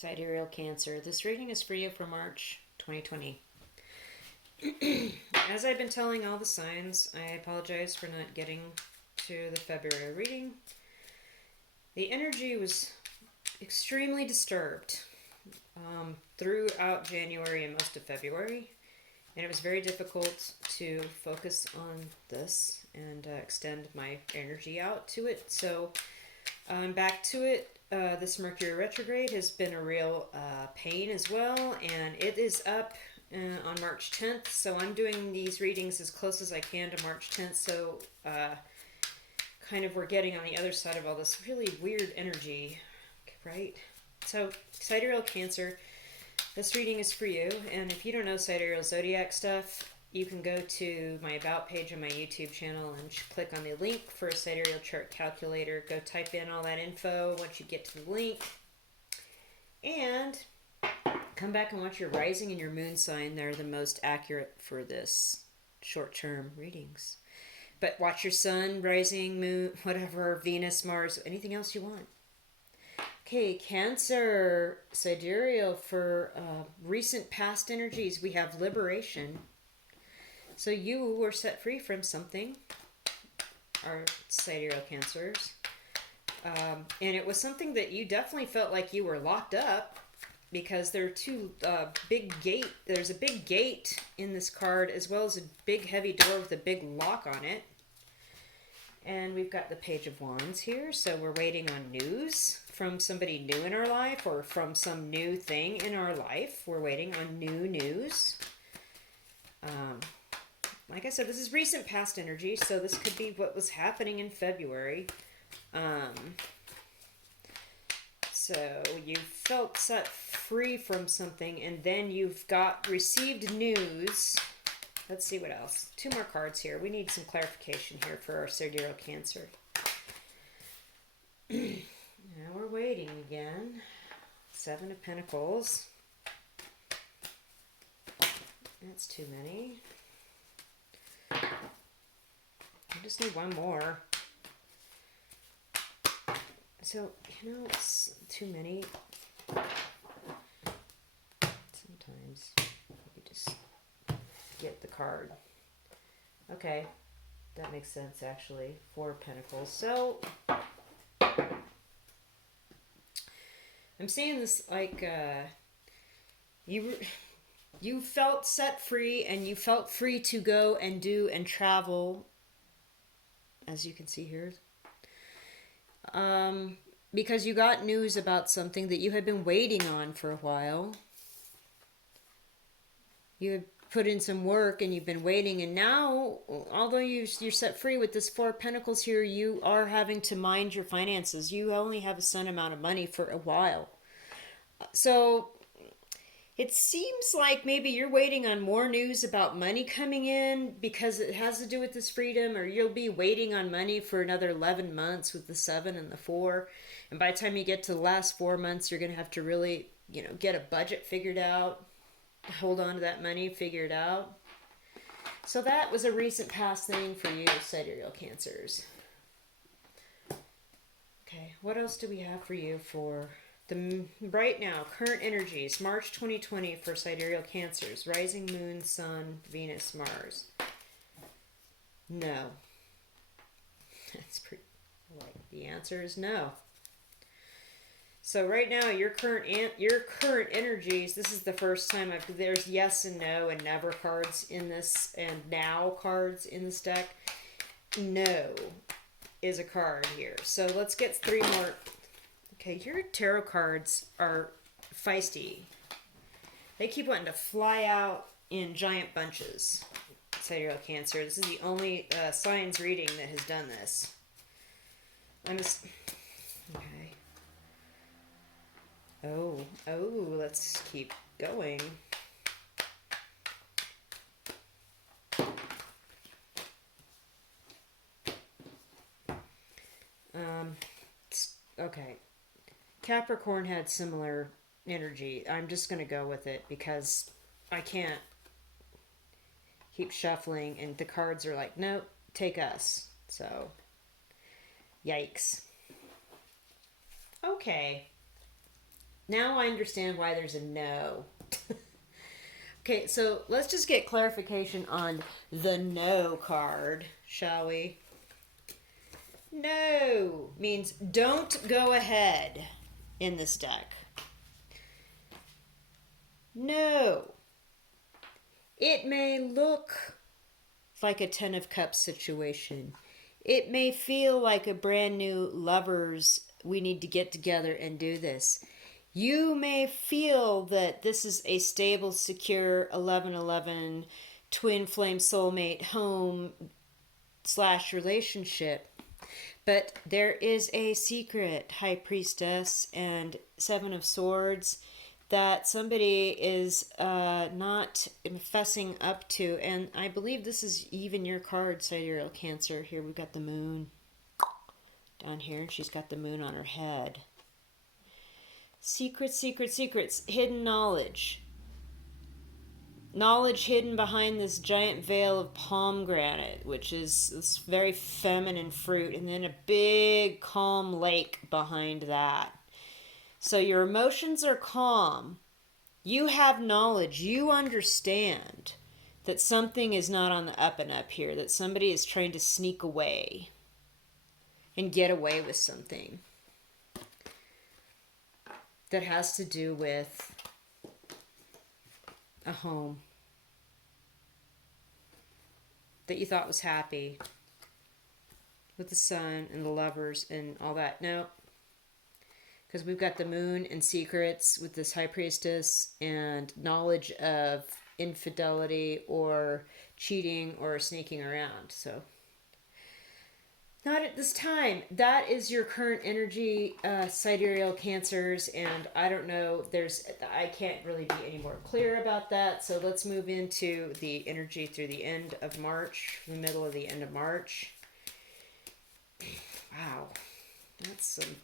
Sidereal Cancer. This reading is for you for March 2020. As I've been telling all the signs, I apologize for not getting to the February reading. The energy was extremely disturbed throughout January and most of February, and it was very difficult to focus on this and extend my energy out to it. So I'm back to it. This Mercury retrograde has been a real pain as well, and it is up on March 10th, so I'm doing these readings as close as I can to March 10th, so kind of we're getting on the other side of all this really weird energy, right? So, Sidereal Cancer, this reading is for you, and if you don't know Sidereal Zodiac stuff, you can go to my About page on my YouTube channel and click on the link for a Sidereal Chart Calculator. Go type in all that info once you get to the link. And come back and watch your rising and your moon sign. They're the most accurate for this short-term readings. But watch your sun, rising, moon, whatever, Venus, Mars, anything else you want. Okay, Cancer, Sidereal, for recent past energies, we have liberation. So you were set free from something, our Sidereal Cancers. And it was something that you definitely felt like you were locked up, because there are two big gate. There's a big gate in this card, as well as a big heavy door with a big lock on it. And we've got the Page of Wands here, so we're waiting on news from somebody new in our life, or from some new thing in our life. We're waiting on new news. Like I said, this is recent past energy, so this could be what was happening in February. So you felt set free from something, and then you've received news. Let's see what else. Two more cards here. We need some clarification here for our Sidereal Cancer. Now we're waiting again. Seven of Pentacles. That's too many. I just need one more. So, it's too many. Sometimes you just get the card. Okay, that makes sense actually. Four of Pentacles. So, I'm seeing this like you felt set free, and you felt free to go and do and travel, as you can see here. Because you got news about something that you had been waiting on for a while. You had put in some work and you've been waiting, and now, although you're set free with this Four of Pentacles here, you are having to mind your finances. You only have a certain amount of money for a while. So it seems like maybe you're waiting on more news about money coming in because it has to do with this freedom, or you'll be waiting on money for another 11 months with the 7 and the 4. And by the time you get to the last 4 months, you're going to have to really, get a budget figured out, hold on to that money, figure it out. So that was a recent past thing for you, Sidereal Cancers. Okay, what else do we have for you for the right now, current energies, March 2020 for Sidereal Cancers, rising moon, sun, Venus, Mars? No. That's pretty, the answer is no. So right now, your current energies, this is the first time there's yes and no and never cards in this, and now cards in this deck. No is a card here. So let's get three more. Okay, your tarot cards are feisty. They keep wanting to fly out in giant bunches. Sidereal Cancer. This is the only signs reading that has done this. Okay. Oh, let's keep going. Okay. Capricorn had similar energy. I'm just going to go with it because I can't keep shuffling, and the cards are like, nope, take us. So, yikes. Okay. Now I understand why there's a no. Okay, so let's just get clarification on the no card, shall we? No means don't go ahead in this deck. No. It may look like a Ten of Cups situation. It may feel like a brand new lovers, we need to get together and do this. You may feel that this is a stable, secure 1111 twin flame soulmate home / relationship. But there is a secret High Priestess and Seven of Swords that somebody is not fessing up to. And I believe this is even your card, Sidereal Cancer. Here we've got the moon down here, and she's got the moon on her head. Secrets, secrets, secrets. Hidden knowledge. Knowledge hidden behind this giant veil of pomegranate, which is this very feminine fruit, and then a big calm lake behind that. So your emotions are calm. You have knowledge. You understand that something is not on the up and up here, that somebody is trying to sneak away and get away with something that has to do with a home that you thought was happy with the sun and the lovers and all that. No, because we've got the moon and secrets with this High Priestess and knowledge of infidelity or cheating or sneaking around. So not at this time. That is your current energy, sidereal Cancers, and I don't know, I can't really be any more clear about that. So let's move into the energy through the end of March, the middle of the end of March. Wow, that's some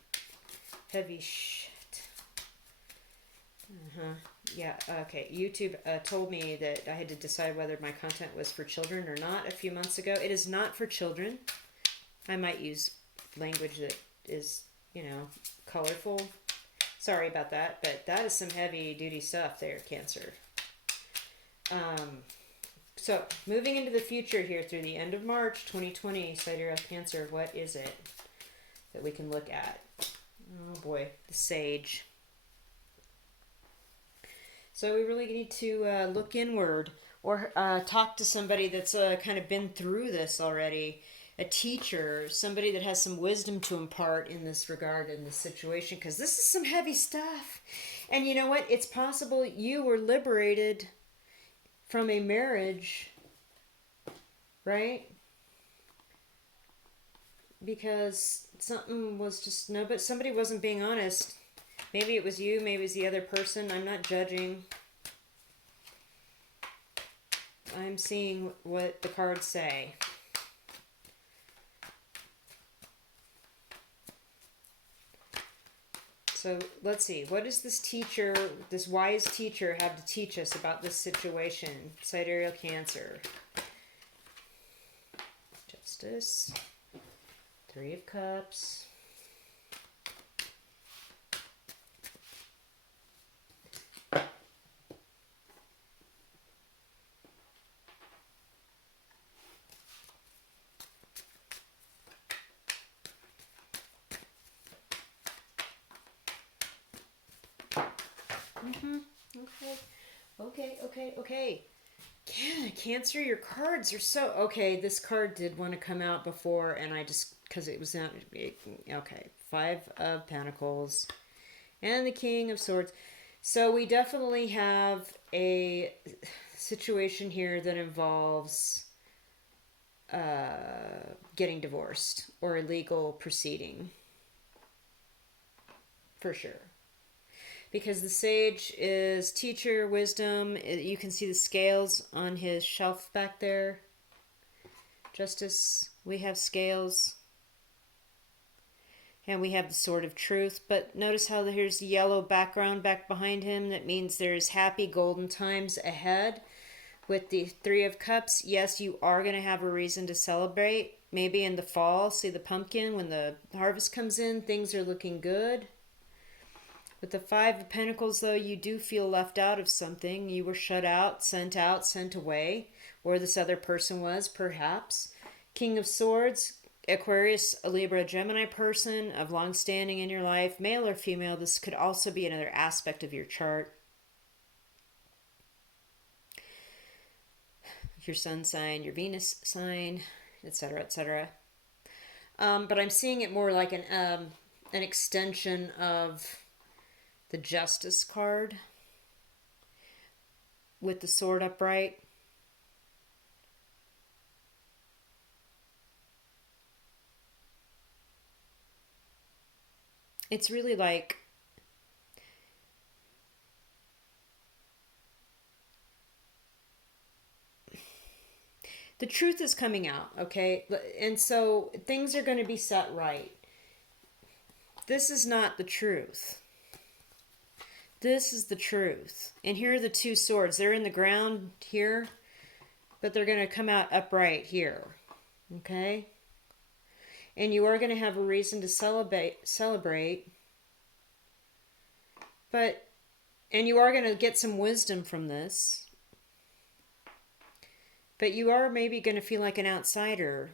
heavy shit. Yeah, okay. YouTube told me that I had to decide whether my content was for children or not a few months ago. It is not for children. I might use language that is, colorful. Sorry about that, but that is some heavy duty stuff there, Cancer. So, moving into the future here through the end of March 2020, sidereal Cancer, what is it that we can look at? Oh boy, the Sage. So we really need to look inward or talk to somebody that's kind of been through this already. A teacher, somebody that has some wisdom to impart in this regard, in this situation, because this is some heavy stuff. And you know what? It's possible you were liberated from a marriage, right? Because something was just, no, but somebody wasn't being honest. Maybe it was you, maybe it was the other person. I'm not judging. I'm seeing what the cards say. So let's see. What does this teacher, this wise teacher, have to teach us about this situation? Sidereal Cancer. Justice. Three of Cups. Okay. Yeah, Cancer, your cards are so... Okay, this card did want to come out before, and I just... Because it was not... Okay, Five of Pentacles. And the King of Swords. So we definitely have a situation here that involves getting divorced or a legal proceeding. For sure. Because the Sage is teacher, wisdom. You can see the scales on his shelf back there. Justice, we have scales. And we have the Sword of Truth. But notice how here's the yellow background back behind him. That means there's happy golden times ahead. With the Three of Cups, yes, you are going to have a reason to celebrate. Maybe in the fall, see the pumpkin. When the harvest comes in, things are looking good. With the Five of Pentacles, though, you do feel left out of something. You were shut out, sent away, or this other person was, perhaps. King of Swords, Aquarius, a Libra, Gemini person of long standing in your life, male or female. This could also be another aspect of your chart. Your sun sign, your Venus sign, etc., etc. But I'm seeing it more like an extension of the Justice card with the sword upright. It's really like the truth is coming out, okay? And so things are going to be set right. This is not the truth. This is the truth. And here are the two swords. They're in the ground here, but they're going to come out upright here, okay? And you are going to have a reason to celebrate. And you are going to get some wisdom from this. But you are maybe going to feel like an outsider,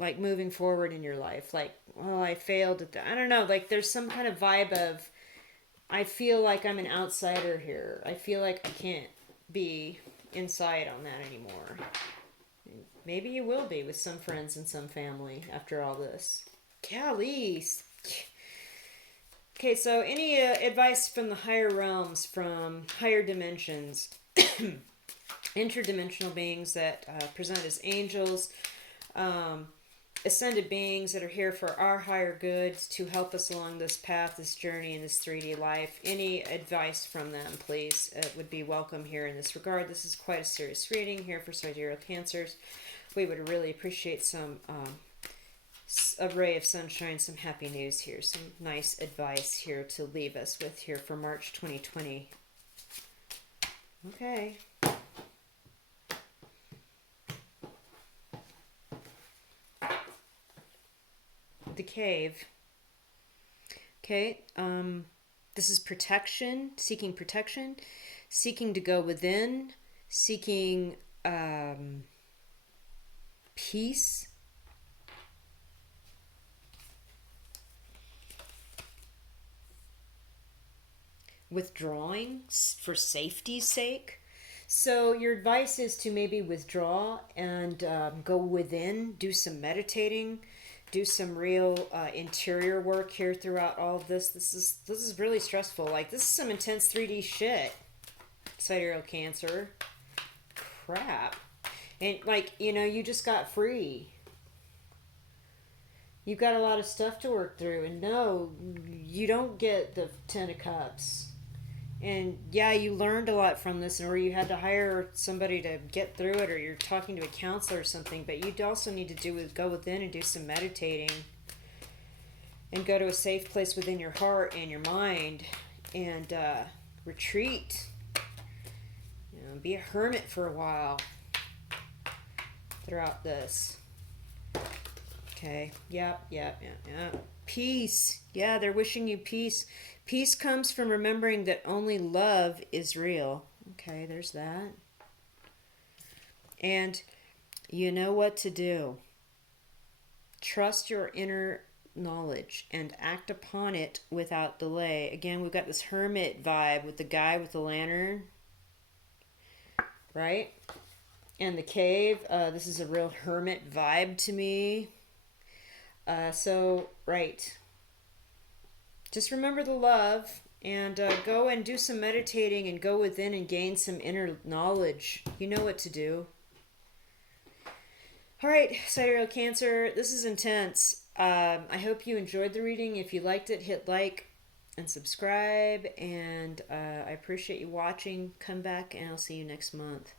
like moving forward in your life. Like, well, I failed at that. I don't know. Like, there's some kind of vibe of, I feel like I'm an outsider here. I feel like I can't be inside on that anymore. Maybe you will be with some friends and some family after all this. Calice. Okay, so any advice from the higher realms, from higher dimensions, interdimensional beings that present as angels, ascended beings that are here for our higher goods to help us along this path, this journey in this 3D life. Any advice from them, please, would be welcome here in this regard. This is quite a serious reading here for sidereal Cancers. We would really appreciate some a ray of sunshine, some happy news here, some nice advice here to leave us with here for March 2020. Okay. The Cave. Okay, this is protection, seeking to go within, seeking peace. Withdrawing for safety's sake. So your advice is to maybe withdraw and go within, do some meditating, do some real interior work here throughout all of this. This is really stressful. Like, this is some intense 3D shit. Sidereal Cancer. Crap. And like, you just got free. You've got a lot of stuff to work through, and no, you don't get the 10 of Cups. And yeah, you learned a lot from this, or you had to hire somebody to get through it, or you're talking to a counselor or something, but you also need to go within and do some meditating and go to a safe place within your heart and your mind and retreat. Be a hermit for a while throughout this. Okay. Yep. Peace. Yeah, they're wishing you peace. Peace comes from remembering that only love is real. Okay, there's that. And you know what to do. Trust your inner knowledge and act upon it without delay. Again, we've got this hermit vibe with the guy with the lantern. Right? And the cave. This is a real hermit vibe to me. Right. Just remember the love and go and do some meditating and go within and gain some inner knowledge. You know what to do. All right, Sidereal Cancer, this is intense. I hope you enjoyed the reading. If you liked it, hit like and subscribe. And I appreciate you watching. Come back and I'll see you next month.